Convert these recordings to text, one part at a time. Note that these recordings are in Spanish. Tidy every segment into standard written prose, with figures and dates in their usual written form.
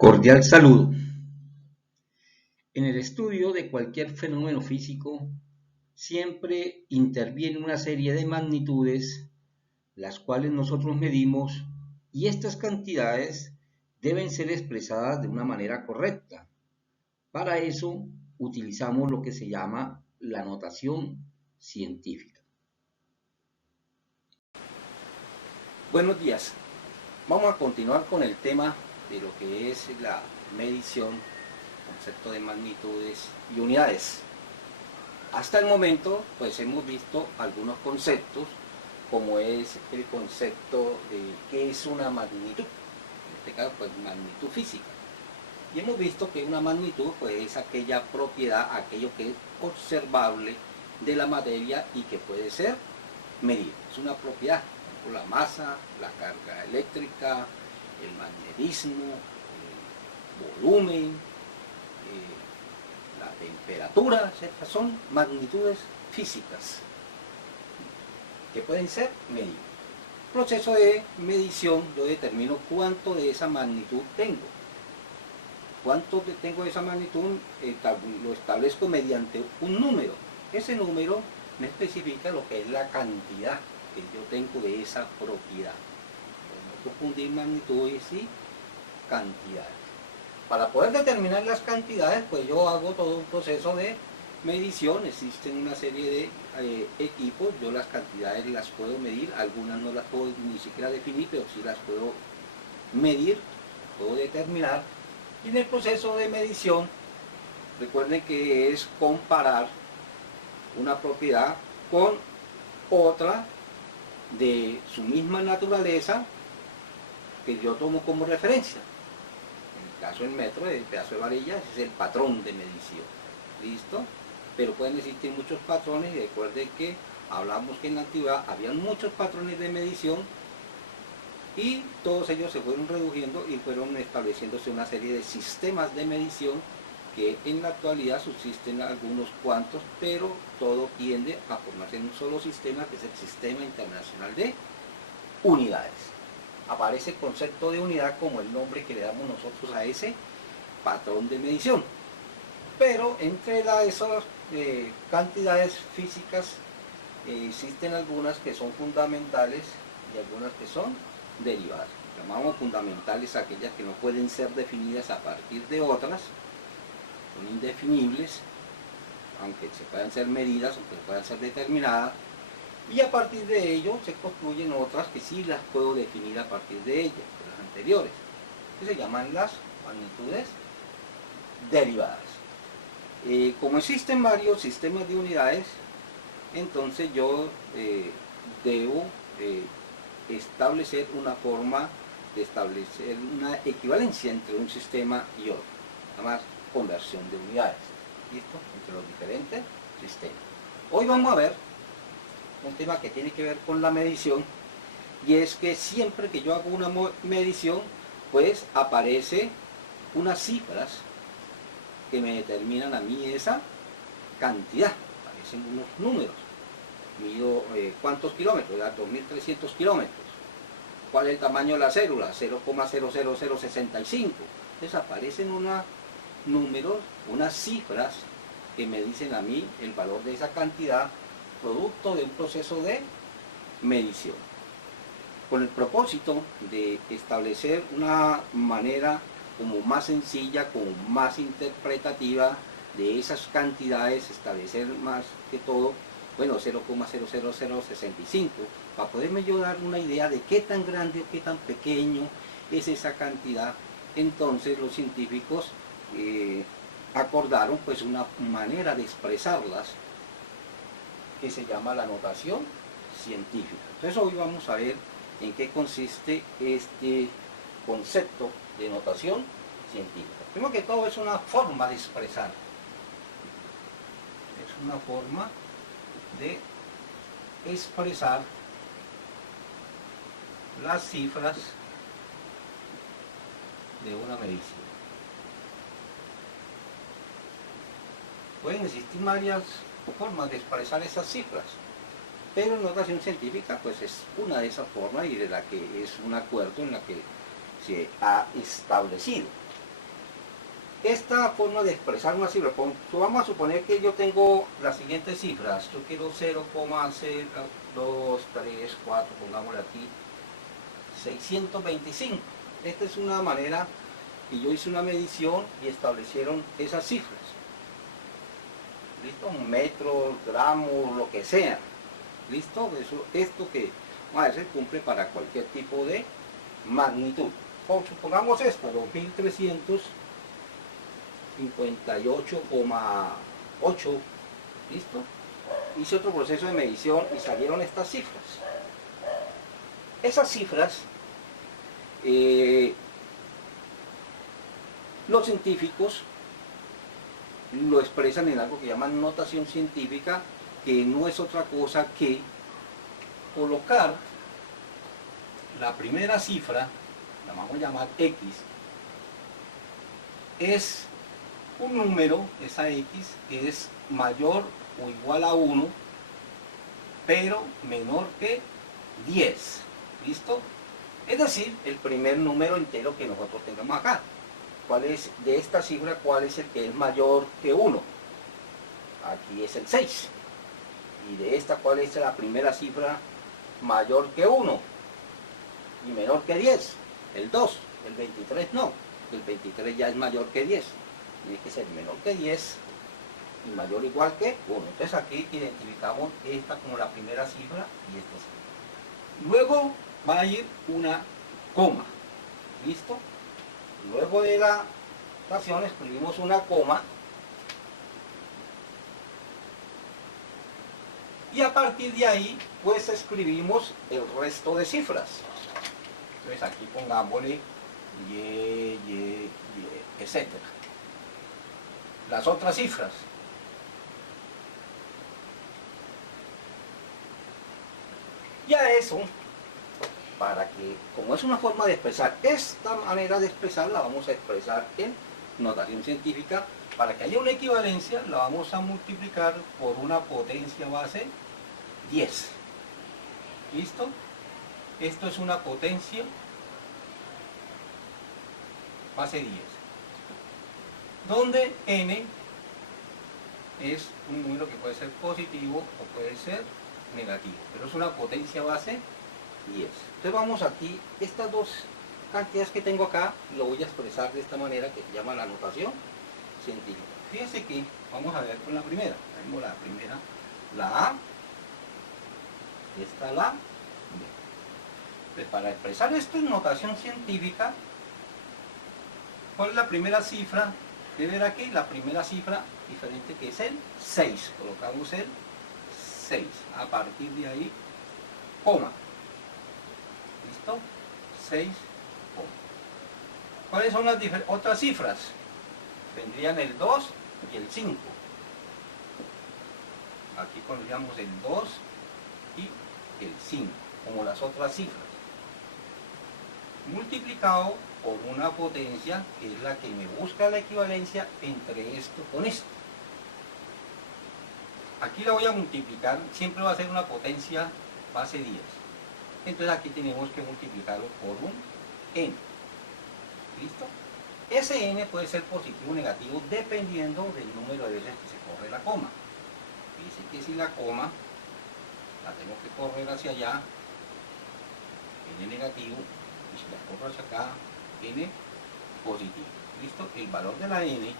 Cordial saludo. En el estudio de cualquier fenómeno físico, siempre interviene una serie de magnitudes, las cuales nosotros medimos, y estas cantidades deben ser expresadas de una manera correcta. Para eso utilizamos lo que se llama la notación científica. Buenos días. Vamos a continuar con el tema de lo que es la medición, concepto de magnitudes y unidades. Hasta el momento, pues hemos visto algunos conceptos, como es el concepto de qué es una magnitud, en este caso, pues magnitud física. Y hemos visto que una magnitud, pues es aquella propiedad, aquello que es observable de la materia y que puede ser medido. Es una propiedad. La masa, la carga eléctrica, el magnetismo, el volumen, la temperatura, estas son magnitudes físicas que pueden ser medidas. Proceso de medición, yo determino cuánto de esa magnitud tengo. Cuánto tengo de esa magnitud lo establezco mediante un número. Ese número me especifica lo que es la cantidad que yo tengo de esa propiedad. No confundir magnitudes y cantidades. Para poder determinar las cantidades, pues yo hago todo un proceso de medición. Existen una serie de equipos, yo las cantidades las puedo medir, algunas no las puedo ni siquiera definir, pero sí las puedo medir, puedo determinar. Y en el proceso de medición, recuerden que es comparar una propiedad con otra de su misma naturaleza que yo tomo como referencia. En el caso del metro, el pedazo de varilla es el patrón de medición. ¿Listo? Pero pueden existir muchos patrones, y recuerden que hablamos que en la antigüedad habían muchos patrones de medición y todos ellos se fueron reduciendo y fueron estableciéndose una serie de sistemas de medición que en la actualidad subsisten algunos cuantos, pero todo tiende a formarse en un solo sistema, que es el Sistema Internacional de Unidades. Aparece el concepto de unidad como el nombre que le damos nosotros a ese patrón de medición. Pero entre esas cantidades físicas existen algunas que son fundamentales y algunas que son derivadas. Llamamos fundamentales aquellas que no pueden ser definidas a partir de otras, son indefinibles, aunque se puedan ser medidas, aunque puedan ser determinadas, y a partir de ello se construyen otras que sí las puedo definir a partir de ellas, de las anteriores, que se llaman las magnitudes derivadas. Como existen varios sistemas de unidades, entonces yo debo establecer una forma de establecer una equivalencia entre un sistema y otro, además conversión de unidades, ¿listo? Entre los diferentes sistemas. Hoy vamos a ver un tema que tiene que ver con la medición, y es que siempre que yo hago una medición, pues aparece unas cifras que me determinan a mí esa cantidad, aparecen unos números. Mido cuántos kilómetros, 2.300 kilómetros. ¿Cuál es el tamaño de la célula? 0,00065. Entonces aparecen unos números, unas cifras que me dicen a mí el valor de esa cantidad, producto de un proceso de medición. Con el propósito de establecer una manera como más sencilla, como más interpretativa de esas cantidades, establecer más que todo, bueno, 0,00065, para poderme yo dar una idea de qué tan grande o qué tan pequeño es esa cantidad. Entonces los científicos acordaron pues una manera de expresarlas que se llama la notación científica. Entonces hoy vamos a ver en qué consiste este concepto de notación científica. Primero que todo es una forma de expresar. Es una forma de expresar las cifras de una medición. Pueden existir varias formas de expresar esas cifras, pero en notación científica pues es una de esas formas, y de la que es un acuerdo en la que se ha establecido. esta forma de expresar una cifra, vamos a suponer que yo tengo las siguientes cifras. Yo quiero 0,0234, pongámosle aquí, 625. Esta es una manera que yo hice una medición y establecieron esas cifras. ¿Listo? Metros, gramos, lo que sea. ¿Listo? Esto que vamos a hacer cumple para cualquier tipo de magnitud. O supongamos esta, 2358,8. ¿Listo? Hice otro proceso de medición y salieron estas cifras. Esas cifras, los científicos lo expresan en algo que llaman notación científica, que no es otra cosa que colocar la primera cifra, la vamos a llamar X, es un número, esa X, que es mayor o igual a 1, pero menor que 10. ¿Listo? Es decir, el primer número entero que nosotros tengamos acá. ¿Cuál es de esta cifra? ¿Cuál es el que es mayor que 1? Aquí es el 6. Y de esta, ¿cuál es la primera cifra mayor que 1 y menor que 10? El 2. El 23 no. El 23 ya es mayor que 10. Tiene que ser menor que 10 y mayor o igual que 1. Entonces aquí identificamos esta como la primera cifra y esta cifra. Luego va a ir una coma. ¿Listo? Luego de la notación escribimos una coma. Y a partir de ahí, pues escribimos el resto de cifras. Entonces aquí pongámosle y, etc. Las otras cifras. Y a eso, para que, como es una forma de expresar, esta manera de expresar la vamos a expresar en notación científica. Para que haya una equivalencia, la vamos a multiplicar por una potencia base 10. ¿Listo? Esto es una potencia base 10. Donde n es un número que puede ser positivo o puede ser negativo. Pero es una potencia base 10. Entonces vamos aquí, estas dos cantidades que tengo acá, lo voy a expresar de esta manera que se llama la notación científica. Fíjense que vamos a ver con la primera. Tenemos la primera, la A, esta la B. Pues para expresar esto en notación científica, ¿cuál es la primera cifra? Debe ver aquí la primera cifra diferente, que es el 6. Colocamos el 6. A partir de ahí, coma. ¿Listo? 6, coma. ¿Cuáles son las otras cifras? Vendrían el 2 y el 5. Aquí pondríamos el 2 y el 5, como las otras cifras. Multiplicado por una potencia que es la que me busca la equivalencia entre esto con esto. Aquí la voy a multiplicar, siempre va a ser una potencia base 10. Entonces aquí tenemos que multiplicarlo por un n. ¿Listo? Ese n puede ser positivo o negativo dependiendo del número de veces que se corre la coma. Dice que si la coma la tengo que correr hacia allá, n negativo, y si la corro hacia acá, n positivo. ¿Listo? El valor de la n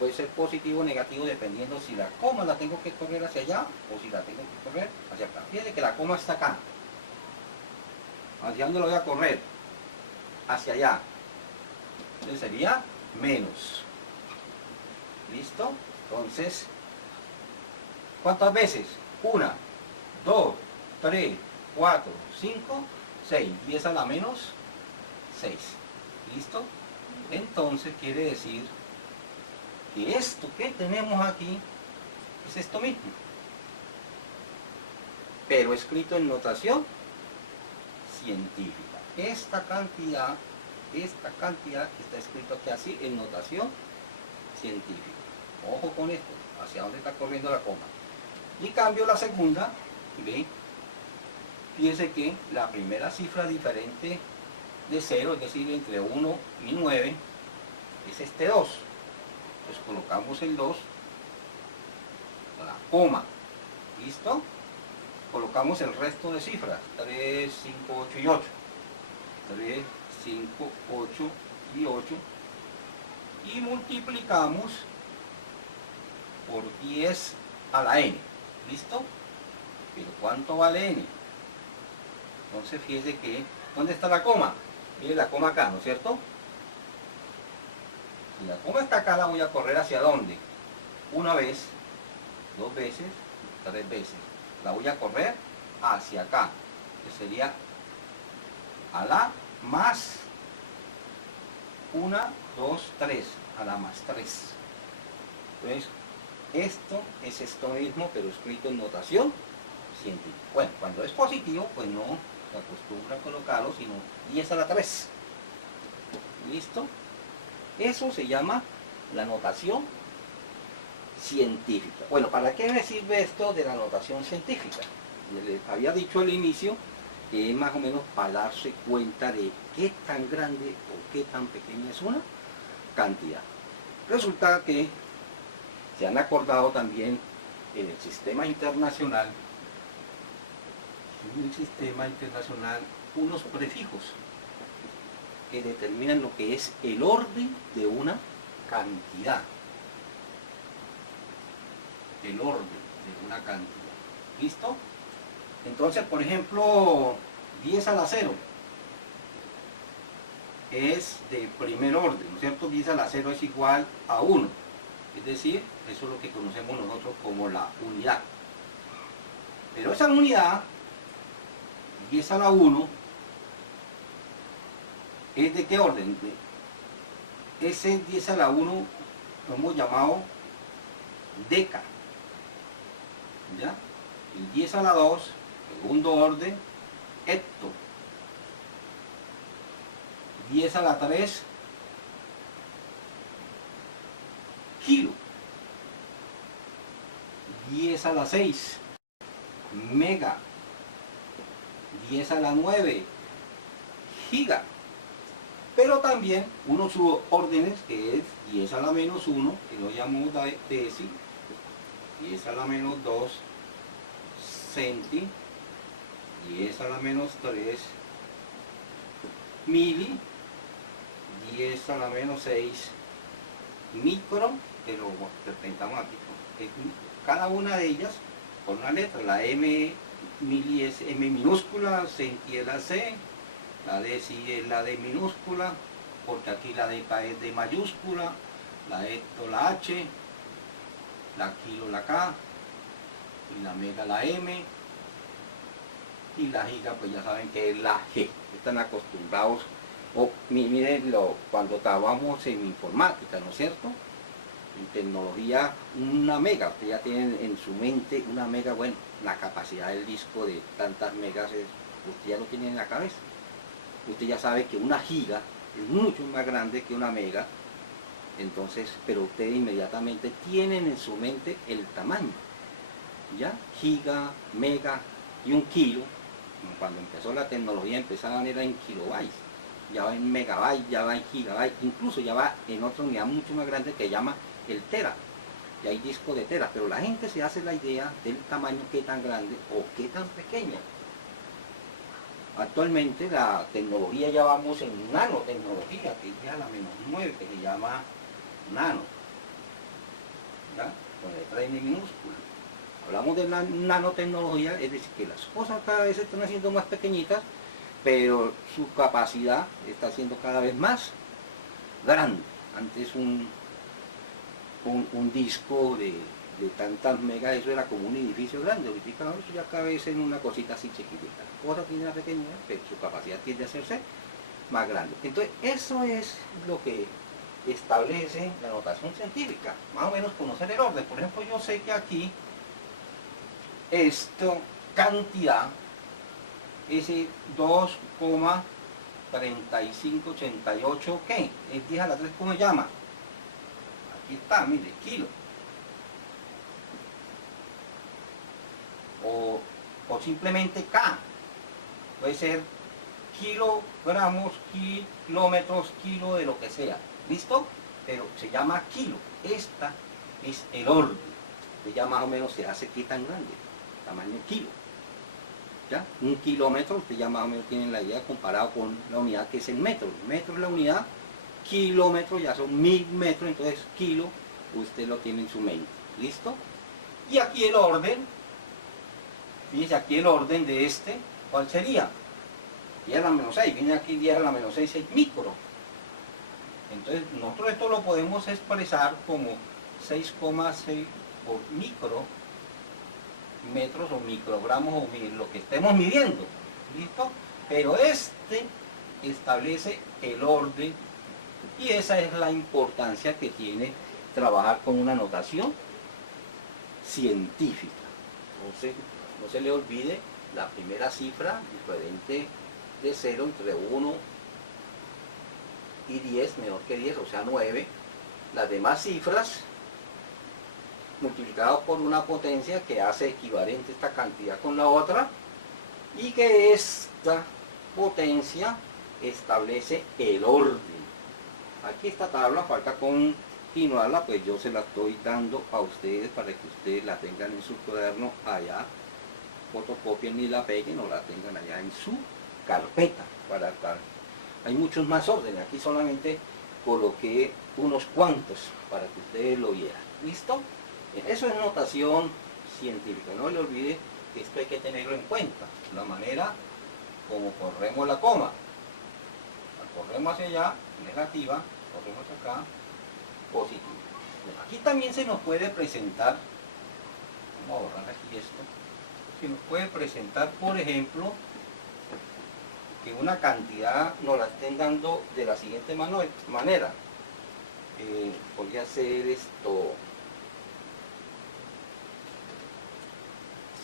puede ser positivo o negativo dependiendo si la coma la tengo que correr hacia allá o si la tengo que correr hacia acá. Fíjense que la coma está acá. ¿Hacia dónde la voy a correr? Hacia allá. Entonces sería menos. ¿Listo? Entonces, ¿cuántas veces? 1, 2, 3, 4, 5, 6. 10 a la menos 6. ¿Listo? Entonces quiere decir que esto que tenemos aquí es esto mismo, pero escrito en notación científica. Esta cantidad que está escrito aquí así en notación científica. Ojo con esto, hacia dónde está corriendo la coma. Y cambio la segunda, ¿ve? Fíjense que la primera cifra diferente de 0, es decir, entre 1 y 9, es este 2. Pues colocamos el 2, la coma, ¿listo? Colocamos el resto de cifras, 3, 5, 8 y 8. 3, 5, 8 y 8. Y multiplicamos por 10 a la n, ¿listo? Pero ¿cuánto vale n? Entonces fíjese que, ¿dónde está la coma? Mire la coma acá, ¿no es cierto? Si la coma está acá, la voy a correr ¿hacia dónde? Una vez, 2 veces, 3 veces. La voy a correr hacia acá, que sería a la más 1, 2, 3, a la más 3. Entonces, esto es esto mismo, pero escrito en notación científica. Bueno, cuando es positivo, pues no se acostumbra a colocarlo, sino 10 a la 3. ¿Listo? Eso se llama la notación científica. Bueno, ¿para qué me sirve esto de la notación científica? Les había dicho al inicio que es más o menos para darse cuenta de qué tan grande o qué tan pequeña es una cantidad. Resulta que se han acordado también en el sistema internacional, unos prefijos que determinan lo que es el orden de una cantidad. El orden de una cantidad. ¿Listo? Entonces, por ejemplo, 10 a la 0 es de primer orden, ¿no es cierto? 10 a la 0 es igual a 1. Es decir, eso es lo que conocemos nosotros como la unidad. Pero esa unidad, 10 a la 1, ¿es de qué orden? Ese 10 a la 1 lo hemos llamado deca. ¿Ya? El 10 a la 2, segundo orden, hecto. 10 a la 3, kilo. 10 a la 6, mega. 10 a la 9, giga. Pero también unos subórdenes, que es 10 a la menos 1, que lo llamamos deci, 10 a la menos 2, centi, 10 a la menos 3, mili, 10 a la menos 6, micro, que lo representamos aquí. Cada una de ellas con una letra, la M, mili es M minúscula, centi es la C, la deci es la D minúscula, porque aquí la deca es D mayúscula, la hecto la H, la kilo la K, y la mega la M, y la giga pues ya saben que es la G. Están acostumbrados, miren cuando trabajamos en informática, ¿no es cierto? En tecnología, una mega, ustedes ya tienen en su mente una mega, bueno, la capacidad del disco de tantas megas, usted ya lo tiene en la cabeza. Usted ya sabe que una giga es mucho más grande que una mega, entonces, pero ustedes inmediatamente tienen en su mente el tamaño, ¿ya? Giga, mega y un kilo, cuando empezó la tecnología empezaban era en kilobytes, ya va en megabytes, ya va en gigabytes, incluso ya va en otra unidad mucho más grande que llama el tera, y hay disco de tera, pero la gente se hace la idea del tamaño, qué tan grande o qué tan pequeña. Actualmente la tecnología ya vamos en nanotecnología, que es ya la menos 9, que se llama nano, ¿ya? Con letra N minúscula. Hablamos de la nanotecnología, es decir, que las cosas cada vez se están haciendo más pequeñitas, pero su capacidad está siendo cada vez más grande. Antes un disco de tantas megas, eso era como un edificio grande, ahorita eso ya cabe en una cosita así chiquitita. La cosa tiene una pequeña, pero su capacidad tiende a hacerse más grande. Entonces, eso es lo que establece la notación científica, más o menos conocer el orden. Por ejemplo, yo sé que aquí, esto, cantidad, ese 2,3588, ¿qué? Es 10 a la 3, ¿cómo se llama? Aquí está, mire, kilo. O simplemente K. Puede ser kilogramos, kilómetros, kilo de lo que sea. ¿Listo? pero se llama kilo. Esta es el orden. Ya más o menos se hace aquí tan grande, tamaño kilo. ¿Ya? Un kilómetro, usted ya más o menos tienen la idea comparado con la unidad que es el metro. Metro es la unidad, kilómetro ya son 1000 metros, entonces kilo usted lo tiene en su mente. ¿Listo? Y aquí el orden, fíjense aquí el orden de este, ¿cuál sería? 10 a la menos 6, viene aquí 10 a la menos 6, es micro. Entonces nosotros esto lo podemos expresar como 6,6 por micro metros o microgramos o lo que estemos midiendo. ¿Listo? Pero este establece el orden y esa es la importancia que tiene trabajar con una notación científica. Entonces, no se le olvide la primera cifra diferente de 0 entre 1 y 10, menor que 10, o sea 9. Las demás cifras multiplicado por una potencia que hace equivalente esta cantidad con la otra y que esta potencia establece el orden. Aquí esta tabla falta continuarla, pues yo se la estoy dando a ustedes para que ustedes la tengan en su cuaderno allá, fotocopien y la peguen o la tengan allá en su carpeta para estar. Hay muchos más órdenes, aquí solamente coloqué unos cuantos para que ustedes lo vieran. ¿Listo? Eso es notación científica, no le olvide que esto hay que tenerlo en cuenta, la manera como corremos la coma. La corremos hacia allá, negativa, corremos hacia acá, positiva. Bueno, aquí también se nos puede presentar, vamos a borrar aquí esto, se nos puede presentar, por ejemplo, que una cantidad nos la estén dando de la siguiente manera. Podría ser esto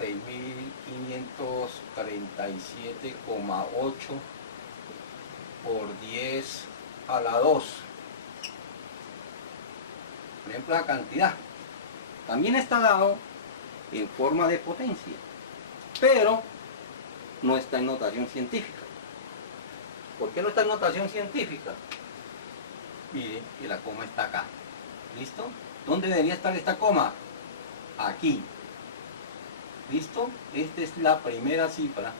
6.537,8 por 10 a la 2. Por ejemplo, la cantidad también está dado en forma de potencia, pero no está en notación científica. ¿Por qué no está en notación científica? Mire que la coma está acá. ¿Listo? ¿Dónde debería estar esta coma? Aquí. ¿Listo? Esta es la primera cifra.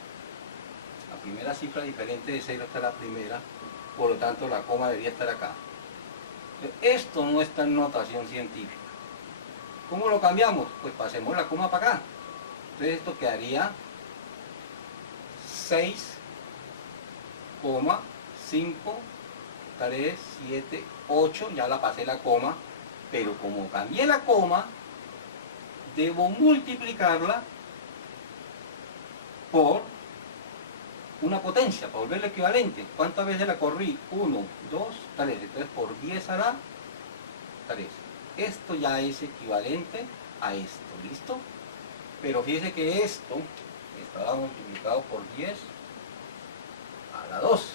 La primera cifra diferente de 0 está la primera. Por lo tanto, la coma debería estar acá. Esto no está en notación científica. ¿Cómo lo cambiamos? Pues pasemos la coma para acá. Entonces esto quedaría 6,537,8. Ya la pasé la coma. Pero como cambié la coma, debo multiplicarla por una potencia, para volverlo equivalente. ¿Cuántas veces la corrí? 1, 2, 3. Entonces por 10 a la 3. Esto ya es equivalente a esto, ¿listo? Pero fíjese que esto estaba multiplicado por 10 a la 2.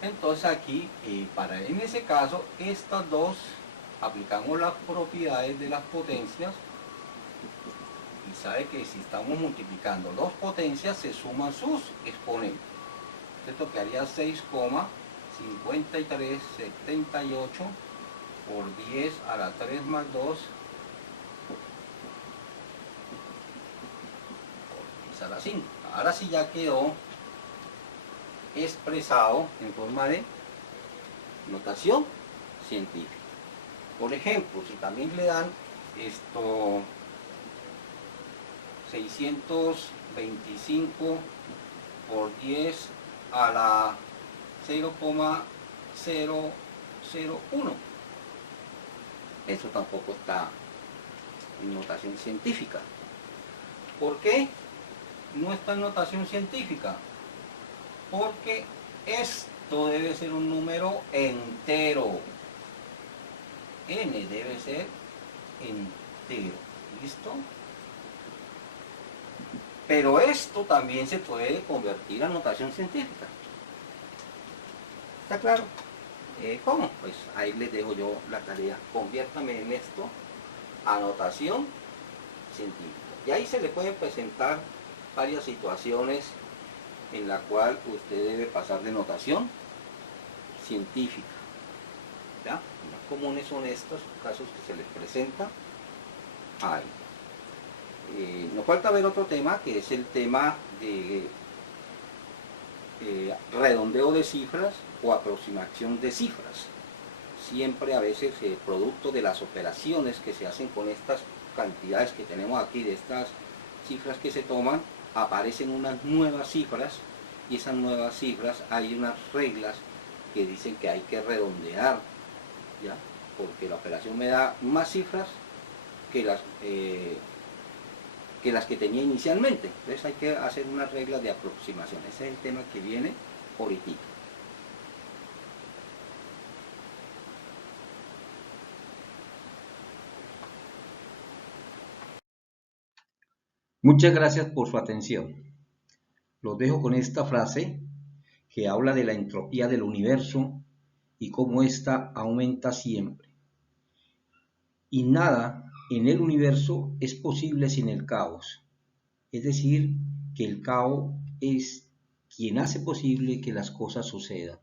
Entonces aquí, en ese caso, estas dos, aplicamos las propiedades de las potencias y sabe que si estamos multiplicando dos potencias se suman sus exponentes. Esto quedaría 6,5378 por 10 a la 3 más 2 por 10 a la 5. Ahora sí ya quedó expresado en forma de notación científica. Por ejemplo, si también le dan esto 625 por 10 a la 0,001. Eso tampoco está en notación científica. ¿Por qué no está en notación científica? Porque esto debe ser un número entero. N debe ser entero. ¿Listo? Pero esto también se puede convertir a notación científica. ¿Está claro? ¿Cómo? Pues ahí les dejo yo la tarea. Conviértame en esto a notación científica. Y ahí se le pueden presentar varias situaciones en la cual usted debe pasar de notación científica. ¿ya? Más comunes son estos casos que se les presenta ahí. Nos falta ver otro tema, que es el tema de redondeo de cifras o aproximación de cifras. Siempre a veces producto de las operaciones que se hacen con estas cantidades que tenemos aquí, de estas cifras que se toman, aparecen unas nuevas cifras, y esas nuevas cifras hay unas reglas que dicen que hay que redondear, ¿ya? Porque la operación me da más cifras que las que tenía inicialmente. Entonces hay que hacer unas reglas de aproximación. Ese es el tema que viene ahorita. Muchas gracias por su atención. Los dejo con esta frase que habla de la entropía del universo y cómo ésta aumenta siempre. Y nada en el universo es posible sin el caos. Es decir, que el caos es quien hace posible que las cosas sucedan.